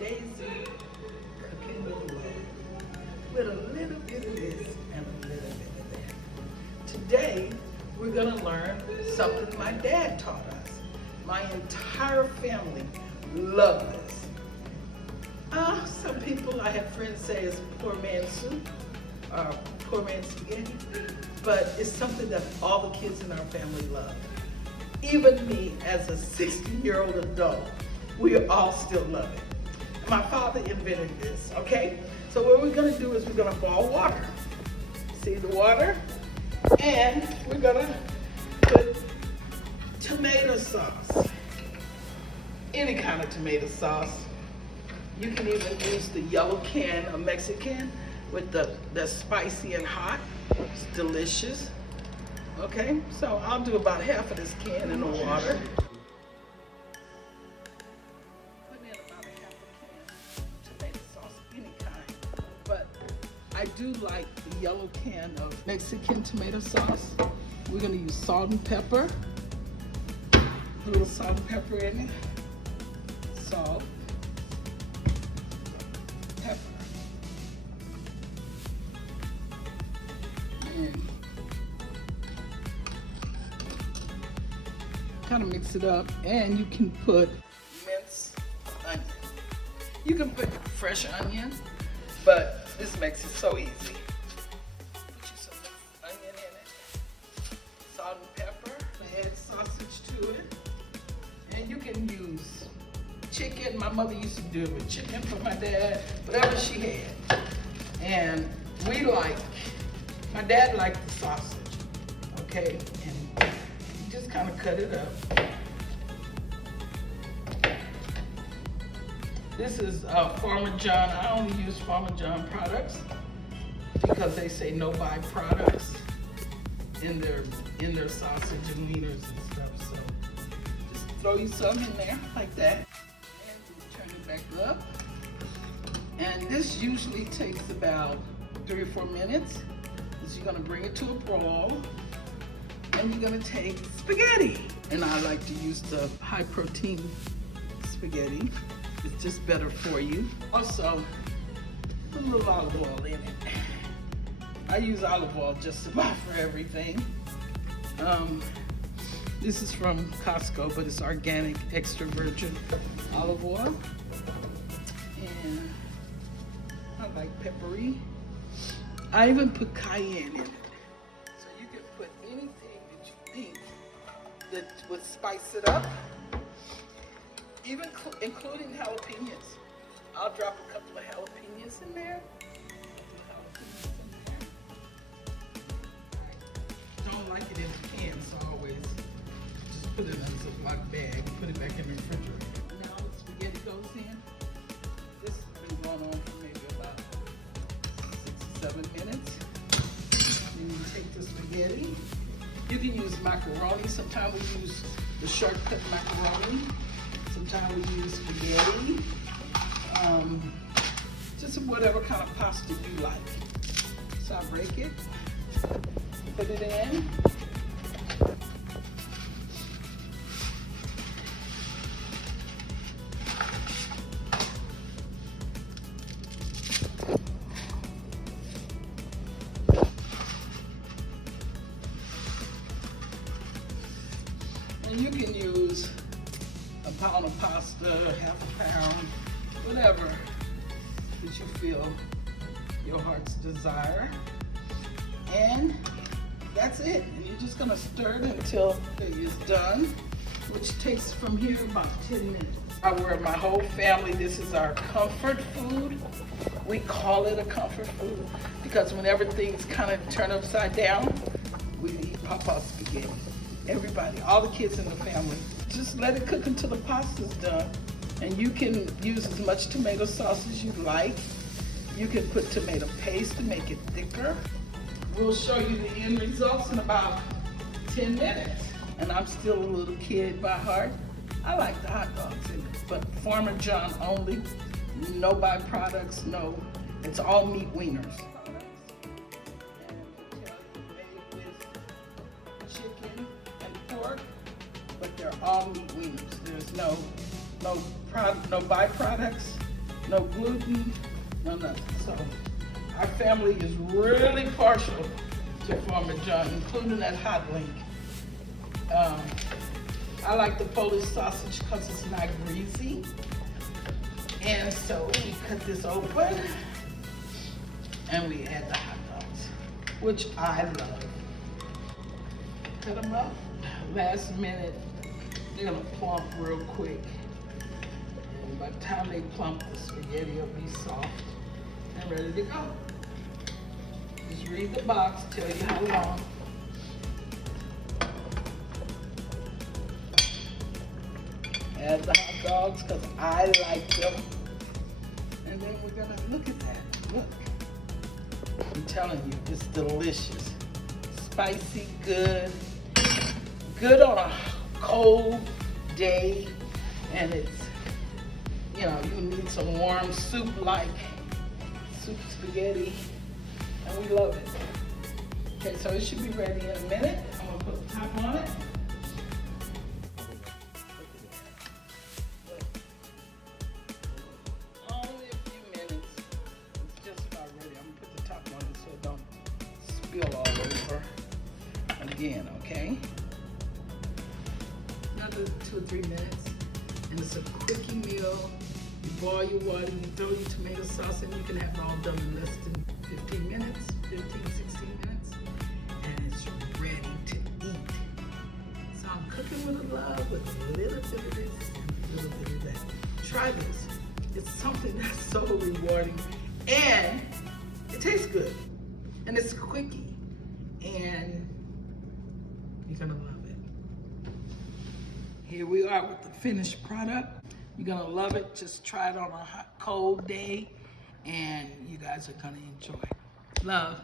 Daisy cooking with love, with a little bit of this and a little bit of that. Today, we're gonna learn something my dad taught us. My entire family love this. Some people, I have friends say it's poor man's soup, or poor man's spaghetti, but it's something that all the kids in our family love. Even me, as a 60-year-old adult, we all still love it. My father invented this, okay? So what we're gonna do is we're gonna boil water. See the water? And we're gonna put tomato sauce. Any kind of tomato sauce. You can even use the yellow can of Mexican with the spicy and hot. It's delicious. Okay, so I'll do about half of this can in the water. Put in about a half a can of tomato sauce, any kind. But I do like the yellow can of Mexican tomato sauce. We're gonna use salt and pepper. A little salt and pepper in it. Salt. Pepper. And kind of mix it up, and you can put minced onion. You can put fresh onion, but this makes it so easy. Put you some onion in it, salt and pepper, add sausage to it, and you can use chicken. My mother used to do it with chicken for my dad, whatever she had. And my dad liked the sausage, okay? And you just kind of cut it up. This is Farmer John. I only use Farmer John products because they say no byproducts in their sausage and wieners and stuff. So just throw you some in there like that. And turn it back up. And this usually takes about 3 or 4 minutes. So you're gonna bring it to a boil, and you're gonna take spaghetti. And I like to use the high protein spaghetti. It's just better for you. Also, put a little olive oil in it. I use olive oil just about for everything. This is from Costco, but it's organic, extra virgin olive oil. And I like peppery. I even put cayenne in it. So you can put anything that you think that would spice it up, even including jalapenos. I'll drop a couple of jalapenos in there. Don't like it in the can, so I always just put it in a Ziploc bag and put it back in the refrigerator. Now the spaghetti goes in. This has been going on for maybe about 6 or 7 minutes. Then you take the spaghetti. You can use macaroni. Sometimes we use the shortcut macaroni. Sometimes we use spaghetti. Just whatever kind of pasta you like. So I break it, put it in. And you can use a pound of pasta, half a pound, whatever that you feel your heart's desire. And that's it. And you're just gonna stir it until it is done, which takes from here about 10 minutes. I wear my whole family. This is our comfort food. We call it a comfort food because whenever things kind of turn upside down, we eat Papa's spaghetti. Everybody, all the kids in the family. Just let it cook until the pasta's done. And you can use as much tomato sauce as you like. You can put tomato paste to make it thicker. We'll show you the end results in about 10 minutes. And I'm still a little kid by heart. I like the hot dogs in it, but Farmer John only. No byproducts, no. It's all meat wieners. Chicken and pork, but they're all meat wieners. There's no byproducts, no gluten, no nothing. So our family is really partial to Farmer John, including that hot link. I like the Polish sausage because it's not greasy. And so we cut this open and we add the hot dogs, which I love. Cut them up. Last minute, they're gonna plump real quick. And by the time they plump, the spaghetti will be soft and ready to go. Just read the box, tell you how long. Add the hot dogs because I like them. And then we're gonna look at that. Look. I'm telling you, it's delicious. Spicy, good. Good on a cold day. And it's, you know, you need some warm soup like soup spaghetti. And we love it. Okay, so it should be ready in a minute. I'm gonna put the top on it. Only a few minutes. It's just about ready. I'm gonna put the top on it so it don't spill all over. And again, okay? Another 2 or 3 minutes. And it's a quickie meal. You boil your water, you throw your tomato sauce in, you can have it all done in less than 15 minutes, 15, 16 minutes, and it's ready to eat. So I'm cooking with a love, with a little bit of this and a little bit of that. Try this. It's something that's so rewarding, and it tastes good, and it's a quickie, and you're gonna love it. Here we are with the finished product. You're gonna love it. Just try it on a hot, cold day, and you guys are gonna enjoy it. Love.